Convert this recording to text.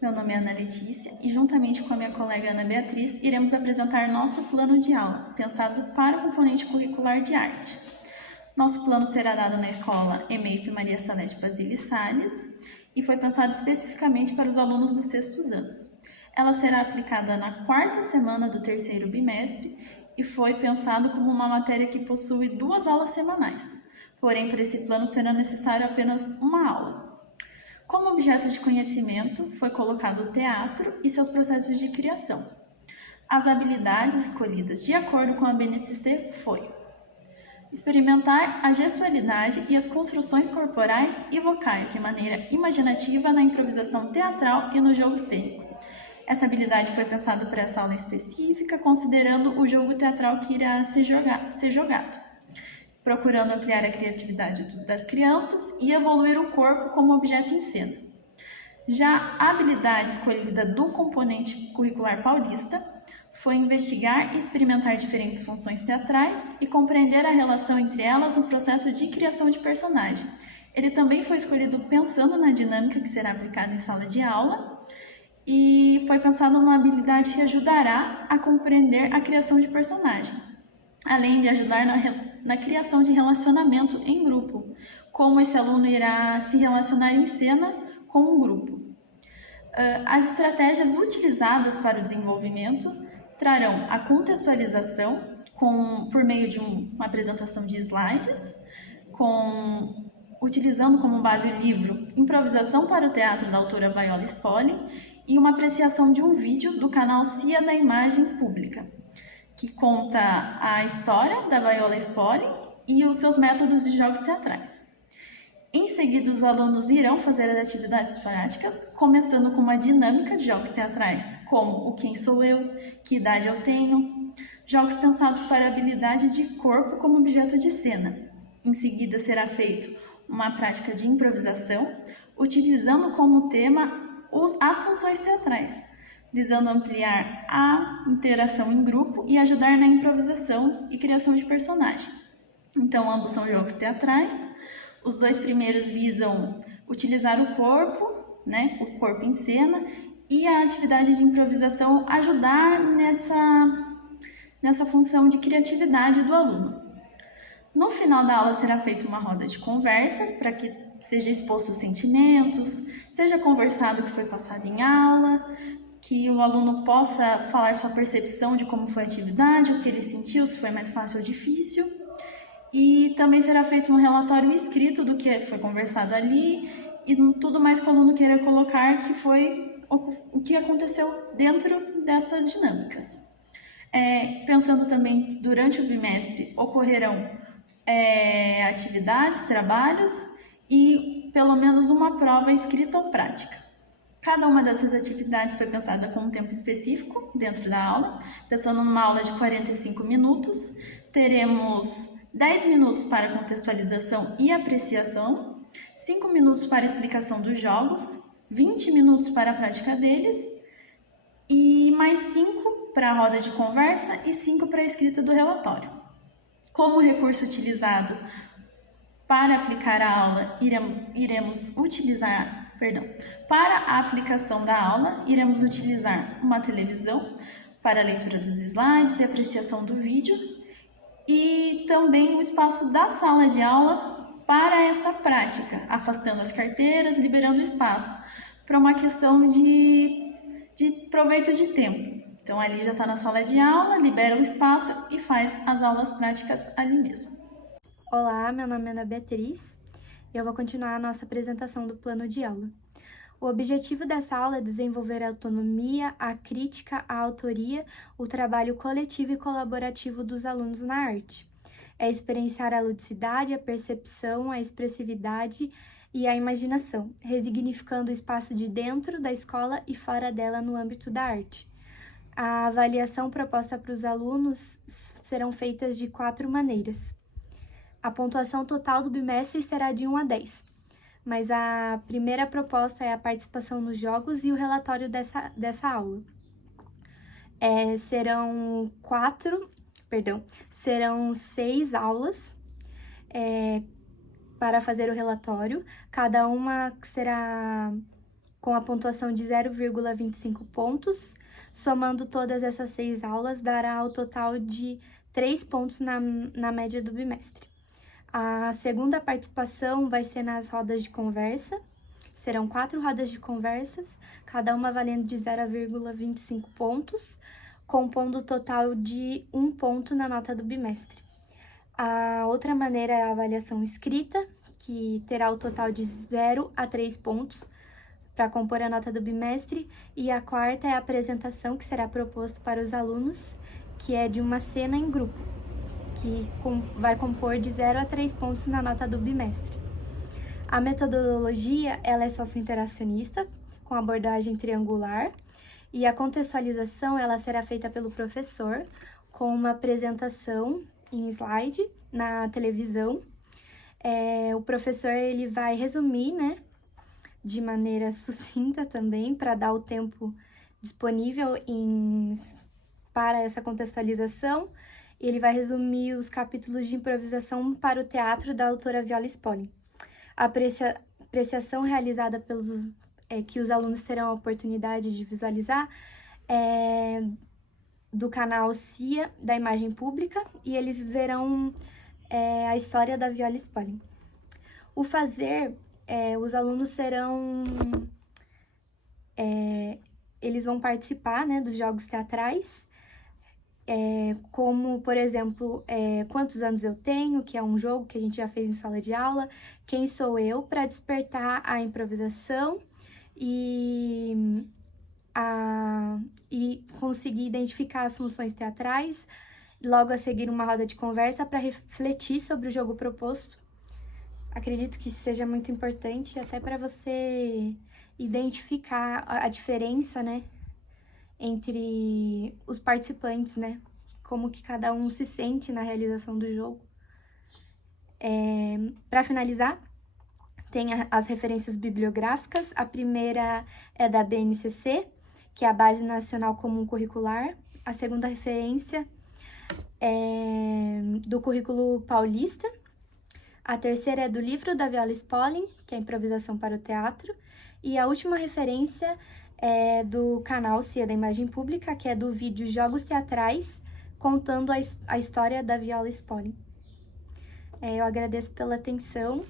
Meu nome é Ana Letícia e, juntamente com a minha colega Ana Beatriz, iremos apresentar nosso plano de aula, pensado para o componente curricular de arte. Nosso plano será dado na escola EMEIF Maria Salete Basile Salles e foi pensado especificamente para os alunos dos sextos anos. Ela será aplicada na quarta semana do terceiro bimestre e foi pensado como uma matéria que possui 2 aulas semanais. Porém, para esse plano será necessário apenas uma aula. Como objeto de conhecimento, foi colocado o teatro e seus processos de criação. As habilidades escolhidas de acordo com a BNCC foi experimentar a gestualidade e as construções corporais e vocais de maneira imaginativa na improvisação teatral e no jogo cênico. Essa habilidade foi pensada para essa aula específica, considerando o jogo teatral que irá ser jogado, procurando ampliar a criatividade das crianças e evoluir o corpo como objeto em cena. Já a habilidade escolhida do componente curricular paulista foi investigar e experimentar diferentes funções teatrais e compreender a relação entre elas no processo de criação de personagem. Ele também foi escolhido pensando na dinâmica que será aplicada em sala de aula e foi pensado numa habilidade que ajudará a compreender a criação de personagem, além de ajudar na criação de relacionamento em grupo, como esse aluno irá se relacionar em cena com um grupo. As estratégias utilizadas para o desenvolvimento trarão a contextualização por meio de uma apresentação de slides, utilizando como base o livro Improvisação para o Teatro da autora Viola Spolin e uma apreciação de um vídeo do canal CIA da Imagem Pública, que conta a história da Viola Spolin e os seus métodos de jogos teatrais. Em seguida, os alunos irão fazer as atividades práticas, começando com uma dinâmica de jogos teatrais, como o Quem Sou Eu, Que Idade Eu Tenho, jogos pensados para a habilidade de corpo como objeto de cena. Em seguida, será feito uma prática de improvisação, utilizando como tema as funções teatrais, visando ampliar a interação em grupo e ajudar na improvisação e criação de personagem. Então, ambos são jogos teatrais. Os 2 primeiros visam utilizar o corpo em cena, e a atividade de improvisação ajudar nessa função de criatividade do aluno. No final da aula será feita uma roda de conversa para que seja exposto os sentimentos, seja conversado o que foi passado em aula, que o aluno possa falar sua percepção de como foi a atividade, o que ele sentiu, se foi mais fácil ou difícil. E também será feito um relatório escrito do que foi conversado ali e tudo mais que o aluno queira colocar que foi o que aconteceu dentro dessas dinâmicas. Pensando também que durante o bimestre ocorrerão atividades, trabalhos e pelo menos uma prova escrita ou prática. Cada uma dessas atividades foi pensada com um tempo específico dentro da aula. Pensando numa aula de 45 minutos, teremos 10 minutos para contextualização e apreciação, 5 minutos para explicação dos jogos, 20 minutos para a prática deles e mais 5 para a roda de conversa e 5 para a escrita do relatório. Como recurso utilizado para aplicar a aula, para a aplicação da aula, iremos utilizar uma televisão para a leitura dos slides e apreciação do vídeo, e também o espaço da sala de aula para essa prática, afastando as carteiras, liberando o espaço, para uma questão de proveito de tempo. Então, ali já está na sala de aula, libera o espaço e faz as aulas práticas ali mesmo. Olá, meu nome é Ana Beatriz e eu vou continuar a nossa apresentação do plano de aula. O objetivo dessa aula é desenvolver a autonomia, a crítica, a autoria, o trabalho coletivo e colaborativo dos alunos na arte. É experienciar a ludicidade, a percepção, a expressividade e a imaginação, resignificando o espaço de dentro da escola e fora dela no âmbito da arte. A avaliação proposta para os alunos serão feitas de 4 maneiras. A pontuação total do bimestre será de 1 a 10. Mas a primeira proposta é a participação nos jogos e o relatório dessa aula. Serão 6 aulas para fazer o relatório, cada uma será com a pontuação de 0,25 pontos. Somando todas essas 6 aulas, dará o total de 3 pontos na média do bimestre. A segunda participação vai ser nas rodas de conversa. Serão 4 rodas de conversas, cada uma valendo de 0,25 pontos, compondo o total de 1 ponto na nota do bimestre. A outra maneira é a avaliação escrita, que terá o total de 0 a 3 pontos para compor a nota do bimestre. E a quarta é a apresentação, que será proposto para os alunos, que é de uma cena em grupo, que vai compor de 0 a 3 pontos na nota do bimestre. A metodologia, ela é socio-interacionista, com abordagem triangular, e a contextualização, ela será feita pelo professor, com uma apresentação em slide na televisão. O professor, ele vai resumir, né, de maneira sucinta também, para dar o tempo disponível para essa contextualização. Ele vai resumir os capítulos de improvisação para o teatro da autora Viola Spolin. A apreciação realizada que os alunos terão a oportunidade de visualizar é do canal CIA da Imagem Pública, e eles verão a história da Viola Spolin. O fazer, os alunos eles vão participar, né, dos jogos teatrais, como, por exemplo, quantos anos eu tenho, que é um jogo que a gente já fez em sala de aula, quem sou eu, para despertar a improvisação e conseguir identificar as funções teatrais, logo a seguir uma roda de conversa para refletir sobre o jogo proposto. Acredito que isso seja muito importante, até para você identificar a diferença, né, entre os participantes, né, como que cada um se sente na realização do jogo. Para finalizar, tem as referências bibliográficas. A primeira é da BNCC, que é a Base Nacional Comum Curricular. A segunda referência é do Currículo Paulista. A terceira é do livro da Viola Spolin, que é Improvisação para o Teatro. E a última referência é do canal CIA da Imagem Pública, que é do vídeo Jogos Teatrais, contando a história da Viola Spolin. Eu agradeço pela atenção.